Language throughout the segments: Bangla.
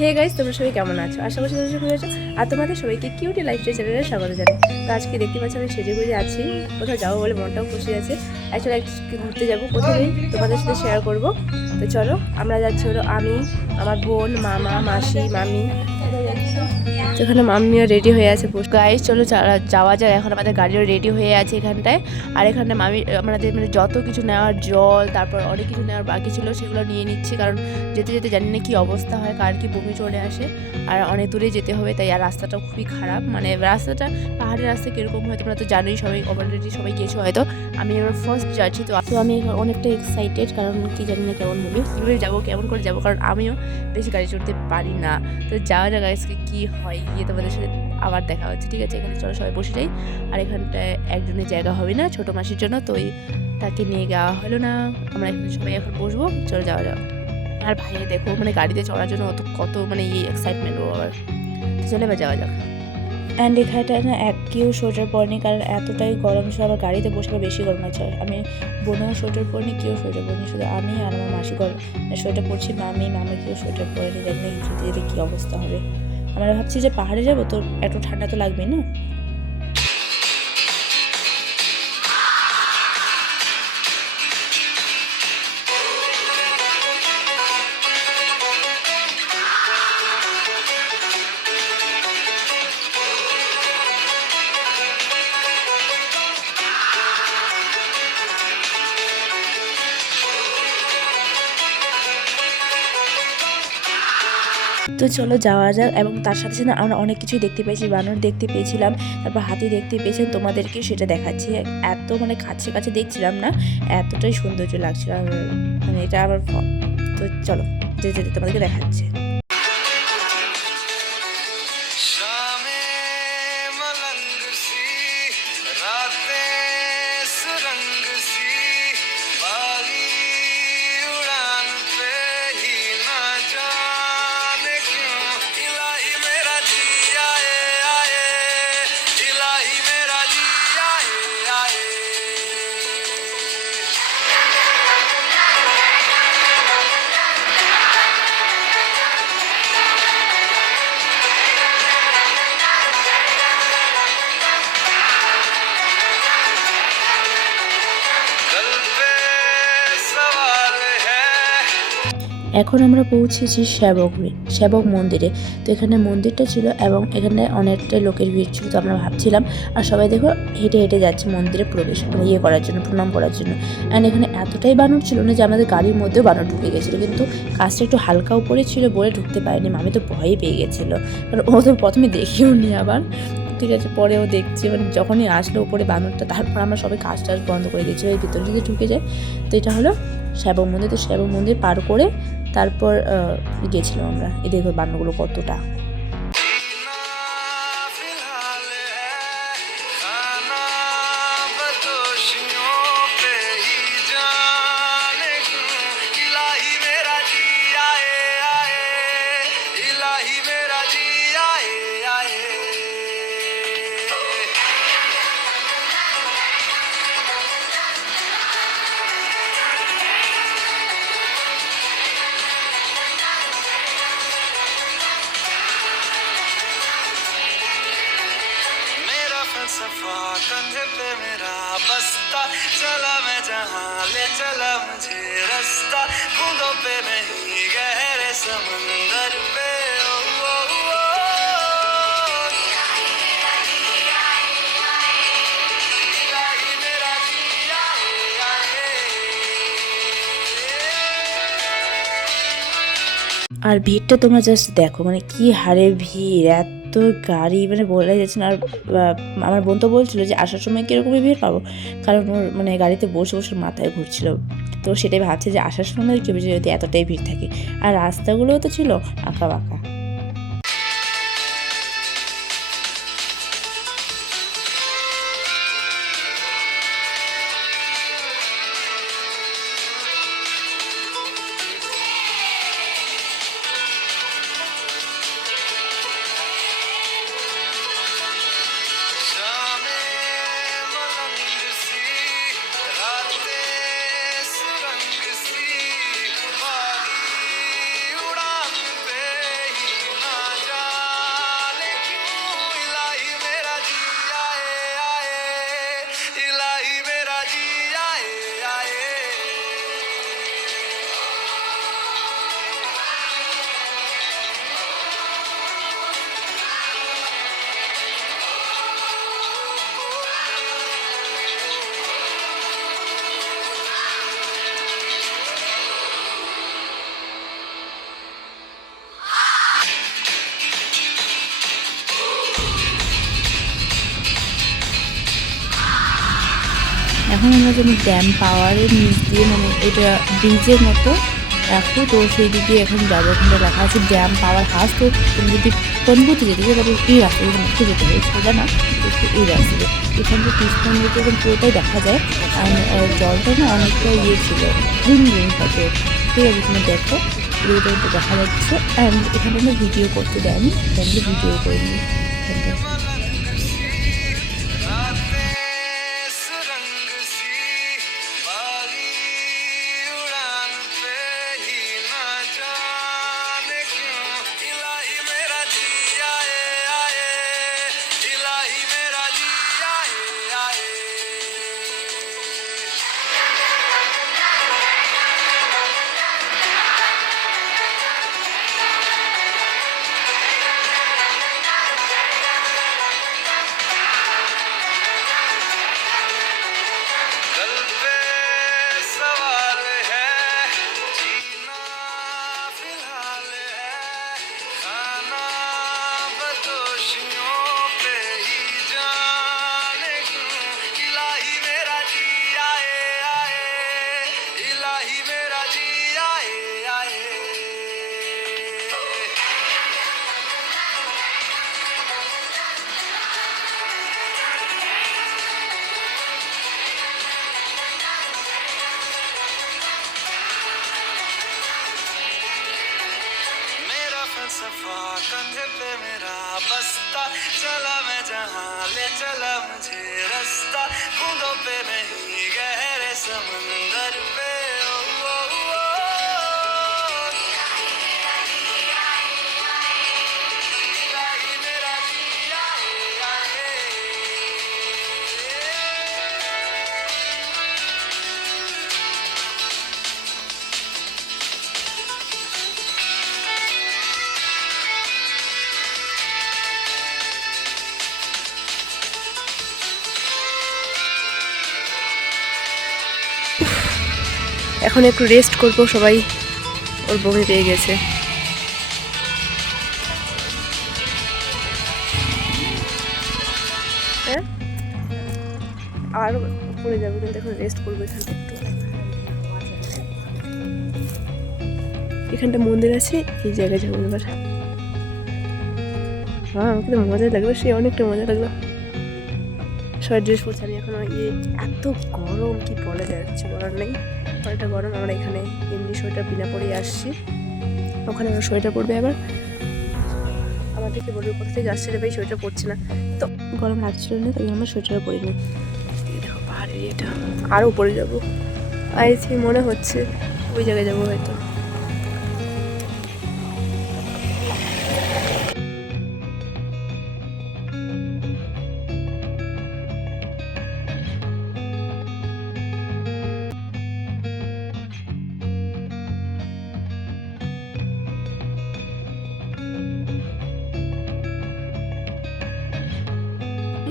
হে গাইস, তোমরা সবাই কেমন আছো? আশা করছি তোমরা সবাই আছো। আর তোমাদের সবাইকে কিউটি লাইফস্টাইল চ্যানেলে স্বাগত জানাই। তো আজকে দেখতে পাচ্ছি আমি সেজে গুজে আছি, কোথাও যাবো বলে মনটাও খুশি আছে। অ্যাকচুয়ালি আজকে ঘুরতে যাবো, কোথায় তোমাদের সাথে শেয়ার করব। তো চলো, আমরা যাচ্ছি হলো আমি, আমার বোন, মামা, মাসি, মামি। তো এখানে মাম্মিও রেডি হয়ে আছে। গাইস চলো যাওয়া যায়। এখন আমাদের গাড়িও রেডি হয়ে আছে এখানটায়। আর এখানে মামি আমাদের মানে যত কিছু নেওয়ার, জল, তারপর অনেক কিছু নেওয়ার বাকি ছিল সেগুলো নিয়ে নিচ্ছি, কারণ যেতে যেতে জানি না কি অবস্থা হয়, কার কি বমি চলে আসে। আর অনেক দূরে যেতে হবে, তাই আর রাস্তাটা খুবই খারাপ। মানে রাস্তাটা, পাহাড়ের রাস্তা কীরকম হয় তোমরা তো জানোই, সবাই অলরেডি সবাই গেছো হয়তো। আমি এবার ফার্স্ট যাচ্ছি, তো আমি অনেকটা এক্সাইটেড, কারণ কি জানি না কেমন হবে, কীভাবে যাবো, কেমন করে যাবো, কারণ আমিও বেশি গাড়ি চড়তে পারি না। তো যাওয়া যাক আজকে কী হয়, গিয়ে তোমাদের সাথে আবার দেখা হচ্ছে, ঠিক আছে? এখানে চলো সবাই বসে যাই। আর এখানটায় একজনের জায়গা হবে না ছোটো মাসির জন্য, তো তাকে নিয়ে যাওয়া হলো না। আমরা এখানে সবাই এখন বসবো, চলো যাওয়া যাক। আর ভাইয়ে দেখো মানে গাড়িতে চড়ার জন্য কত মানে এক্সাইটমেন্ট ও আবার। তো চলে এবার যাওয়া যাক। অ্যান্ড এখানটা না কেউ সোয়েটার পরেনি, কারণ এতটাই গরম ছিল। আবার গাড়িতে বসে বেশি গরম লাগছে। আমি বোনও সোয়েটার পরিনি, কেউ সোয়েটার পরিনি, শুধু আমি আর আমার মাসি সোয়েটার পরছি। মামা কেউ সোয়েটার পরেনি, জানি না যেতে যেতে কী অবস্থা হবে। আমরা ভাবছি যে পাহাড়ে যাবো, তো এত ঠান্ডা তো লাগবেই না। তো চলো যাওয়া যাক। এবং তার সাথে সাথে আমরা অনেক কিছুই দেখতে পেয়েছি, বানর দেখতে পেয়েছিলাম, তারপর হাতি দেখতে পেয়েছেন, তোমাদেরকে সেটা দেখাচ্ছি। এত মানে কাছে কাছে দেখছিলাম না, এতটাই সৌন্দর্য লাগছিল। মানে এটা আবার তো চলো যেতে যেতে তোমাদেরকে দেখাচ্ছে। এখন আমরা পৌঁছেছি সেবক মন্দিরে। তো এখানে মন্দিরটা ছিল এবং এখানে অনেকটা লোকের ভিড় ছিল। তো আমরা ভাবছিলাম, আর সবাই দেখো হেঁটে হেঁটে যাচ্ছে মন্দিরে প্রবেশ মানে করার জন্য, প্রণাম করার জন্য। অ্যান্ড এখানে এতটাই বানর ছিল না যে আমাদের গাড়ির মধ্যেও বানর ঢুকে গেছিলো, কিন্তু কাজটা একটু হালকা উপরে ছিল বলে ঢুকতে পারেনি। আমি তো ভয়ই পেয়ে গেছিলো, কারণ ও তো প্রথমে দেখেও নি আবার। ঠিক আছে, পরেও দেখছি, মানে যখনই আসলো উপরে বানরটা, তারপর আমরা সবাই কাজ টাজ বন্ধ করে দিয়েছি, ওই ভিতরে যদি ঢুকে যায়। তো এটা হলো সেবক মন্দির। তো সেবক মন্দির পার করে তারপর গেছিলাম আমরা। এই দেখো বানরগুলো কতটা। सफा कंधे पे मेरा बस्ता, चला मैं जहाँ ले चला मुझे रास्ता, बूंदों पे नहीं गहरे समंदर पे। ओ, ओ, ओ, इलाही मेरा जिया আর ভিড়টা তোমরা জাস্ট দেখো, মানে কি হারে ভিড়, এত গাড়ি মানে বলা যাচ্ছে না। আর আমার বোন তো বলছিল যে আসার সময় কীরকমই ভিড় পাবো, কারণ ওর মানে গাড়িতে বসে বসে মাথায় ঘুরছিল। তো সেটাই ভাবছে যে আসার সময় কি বুঝে যদি এতটাই ভিড় থাকে। আর রাস্তাগুলোও তো ছিল আঁকা বাঁকা। এখন আমরা যেন ড্যাম পাওয়ারের নিচ দিয়ে মানে এটা ব্রিজের মতো রাখবো, তো সেই দিক দিয়ে এখন যাবো। ওখানে লেখা আছে ড্যাম পাওয়ার হাউস। তো তুমি যদি পনবুতে যেতে চাও তবে এই রাস্তা একটু যেতে হবে, সোজা না, একটু এই রাস্তা দিয়ে। এখান থেকে 30 মিনিট এখন পুরোটাই দেখা যায়। আর জলটা না অনেকটা ইয়ে ছিল, গ্রিন গ্রিন থাকে। ঠিক আছে, তুমি দেখো পুরোটা একটু দেখা যাচ্ছে। অ্যান্ড এখানে আমরা ভিডিও করতে দেয়নি, ফ্যামিলি ভিডিও করে নিই এখানটা। रातें सुरंग सी बागी उड़ान पे ही ना जाने क्यों इलाही मेरा जी आए आए इलाही मेरा जी आए आए कल पे सवाल है जीना फिलहाल है खाना बदोशियों पे ही जाने क्यों इलाही मेरा जी आए आए इलाही मेरा जी आए आए मेरा फलसफा कंधे पे मेरा बस्ता चला मैं जहाँ ले चला मुझे रास्ता बूंदों पे नहीं गहरे समंदर पे ओ, ओ, ओ, इलाही मेरा जी आए आए এখন একটু রেস্ট করবো, সবাই ওর বমি পেয়ে গেছে। হ্যাঁ, আর উপরে যাবো, কিন্তু এখন রেস্ট করবো এখানটা একটু। এখানটা মন্দির আছে, এই জায়গায় যাবো এবার। হ্যাঁ, আমাকে তো মজা লাগলো, সে অনেকটা মজা লাগলো। সবাই ড্রেস পরছে, আমি এখন এত গরম কি বলা যায়, কিছু বলার নেই। অনেকটা গরম। আমরা এখানে এমনি সোয়েটার বিনা পরেই আসছি, ওখানে আমরা সোয়েটার পরবে। আবার আমাদেরকে বলবে কোথা থেকে আসছে রে ভাই, সোয়েটার পরছে না, তো গরম লাগছিল না, তাই আমরা সোয়েটার পরিনি। দেখো পাহাড়ের এটা, আরও উপরে যাবো আই থিঙ্ক, মনে হচ্ছে ওই জায়গায় যাবো হয়তো।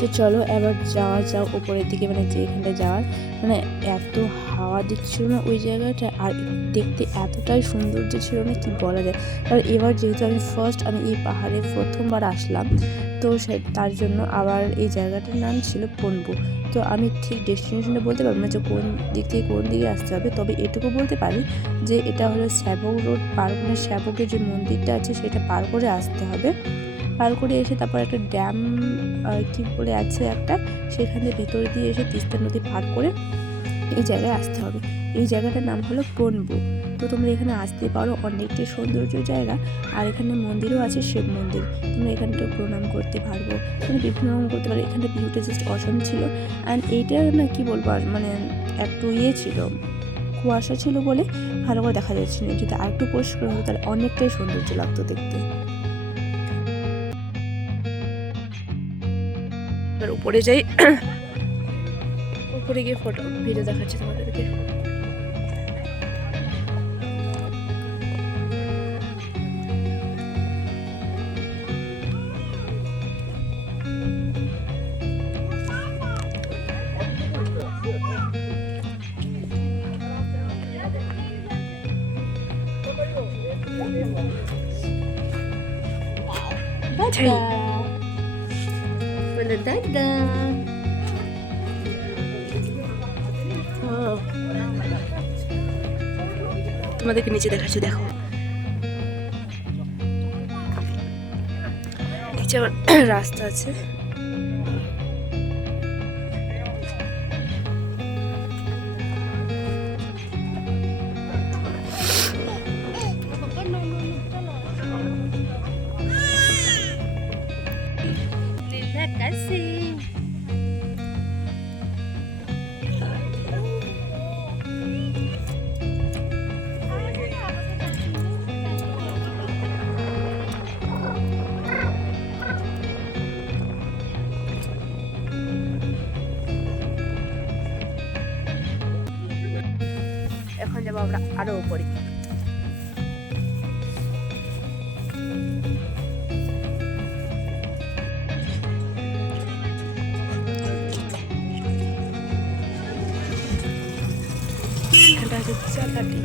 তো চলো এবার যাওয়া যাক উপরের দিকে, মানে যেখানটা যাওয়ার, মানে এত হাওয়া দিচ্ছিল না ওই জায়গাটা, আর দেখতে এতটাই সৌন্দর্য ছিল না কি বলা যায়। আর এবার যেহেতু আমি এই পাহাড়ে প্রথমবার আসলাম, তো তার জন্য আবার এই জায়গাটার নাম ছিল পনবু। তো আমি ঠিক ডেস্টিনেশনটা বলতে পারবো না যে কোন দিক থেকে কোন দিকে আসতে হবে, তবে এটুকু বলতে পারি যে এটা হলো শ্যাবক রোড পার করে, শ্যাবকের যে মন্দিরটা আছে সেটা পার করে আসতে হবে। পার করে এসে তারপর একটা ড্যাম কি বলে আছে একটা, সেখানে ভেতরে দিয়ে এসে তিস্তা নদী পার করে এই জায়গায় আসতে হবে। এই জায়গাটার নাম হলো পনবু। তো তোমরা এখানে আসতে পারো, অনেকটাই সৌন্দর্য জায়গা। আর এখানে মন্দিরও আছে, শিব মন্দির, তোমরা এখানটা প্রণাম করতে পারবো, তুমি বিভিন্ন রকম করতে পারো। এখানটা ভিউটা জাস্ট অসম ছিল। অ্যান্ড এইটা না কি বলবো, আর মানে একটু ছিল, কুয়াশা ছিল বলে ভালো করে দেখা যাচ্ছে না। যদি আর একটু পরিষ্কার হতো তাহলে অনেকটাই সৌন্দর্য লাগতো দেখতে। উপরে যাই, উপরে গিয়ে ফটো ভিডিও দেখাচ্ছি তোমাদেরকে। Dadah. তোমাদেরকে নিচে দেখাচ্ছি, দেখো নিচে আবার রাস্তা আছে। এখন যাবো আমরা আরো উপরে। এখানটা হচ্ছে চালাটি।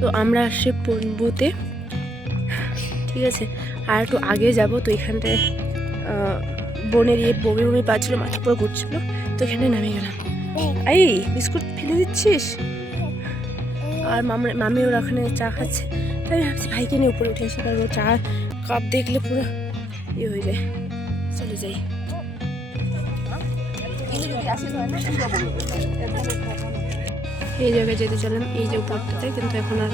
তো আমরা আসছি পূর্বতে, ঠিক আছে, আর একটু আগে যাব। তো এখানটায় বোনের বমি বমি পাচ্ছিল, মাথা পুরো ঘুরছিল, তো এখানে নামে গেলাম। এই বিস্কুট ফেলে দিচ্ছিস? আর মামি ওরা ওখানে চা খাচ্ছে, তাই আমি ভাবছি ভাইকে নিয়ে উপরে উঠে আসি, কারণ ও চা কাপ দেখলে পুরো ইয়ে হয়ে যায়। চলে যাই। এই জায়গায় যেতে চললাম, এই যে উপরটাতে, কিন্তু এখন আর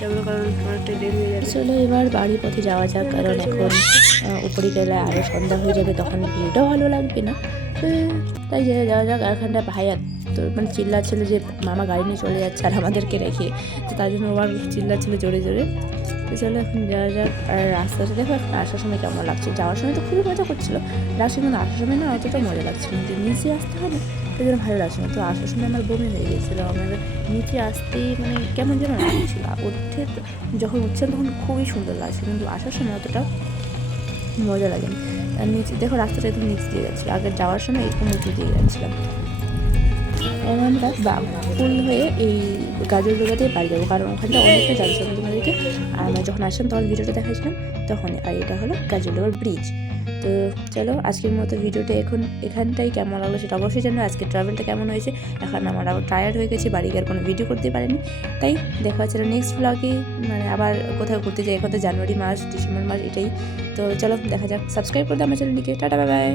যাবো কারণ অনেকটা দেরি হয়ে যাবে। চলো এবার বাড়ির পথে যাওয়া যাক, কারণ এখন উপরে গেলে আরও সন্ধ্যা হয়ে যাবে, তখন ভিউটাও ভালো লাগবে না। তাই যাওয়া যাক। আর এখানটা ভাইয়া তো মানে চিল্লাচ্ছিল যে মামা গাড়ি নিয়ে চলে যাচ্ছে আর আমাদেরকে রেখে, তো তার জন্য আবার চিল্লাচ্ছিল জোরে জোরে। তো চলো এখন যাওয়া যাক। আর রাস্তাটা দেখো এখন আসার সময় কেমন লাগছে। যাওয়ার সময় তো খুবই মজা করছিলো, রাস্তার কিন্তু আসার সময় না অতটা মজা লাগছিল, কিন্তু নিচে আসতে হবে সেই জন্য ভালো লাগছে না। তো আসার সময় আমার বমি হয়ে গেছিলো, আমার নিচে আসতেই মানে কেমন যেন লাগছিল। উঠতে যখন উঠছিলাম তখন খুবই সুন্দর লাগছে, কিন্তু আসার সময় অতটা মজা লাগেনি। আর নিচে দেখো রাস্তাটা একদম নিচ দিয়ে যাচ্ছিলো, আগে যাওয়ার সময় একদম উঁচু দিয়ে যাচ্ছিলাম। আমরা ফুল হয়ে এই গাজর ডোবা দিয়ে বাড়ি যাবো, কারণ ওখানটা অনেকটা জানছিলাম তোমাদেরকে। আর আমরা যখন আসলাম তখন ভিডিওটা দেখাচ্ছিলাম তখন। আর এটা হলো গাজর ডোবার ব্রিজ। তো চলো আজকের মতো ভিডিওটা এখানটাই কেমন লাগলো সেটা অবশ্যই জানো। আজকে ট্রাভেলটা কেমন হয়েছে, এখন আমার আবার টায়ার্ড হয়ে গেছি, বাড়ি গিয়ে আর কোনো ভিডিও করতে পারিনি। তাই দেখা হচ্ছে নেক্সট ব্লগে, মানে আবার কোথাও ঘুরতে যাই। এখন তো জানুয়ারি মাস, ডিসেম্বর মাস এটাই। তো চলো দেখা যাক। সাবস্ক্রাইব করে দাও আমার চ্যানেলটিকে। Tata, bye bye.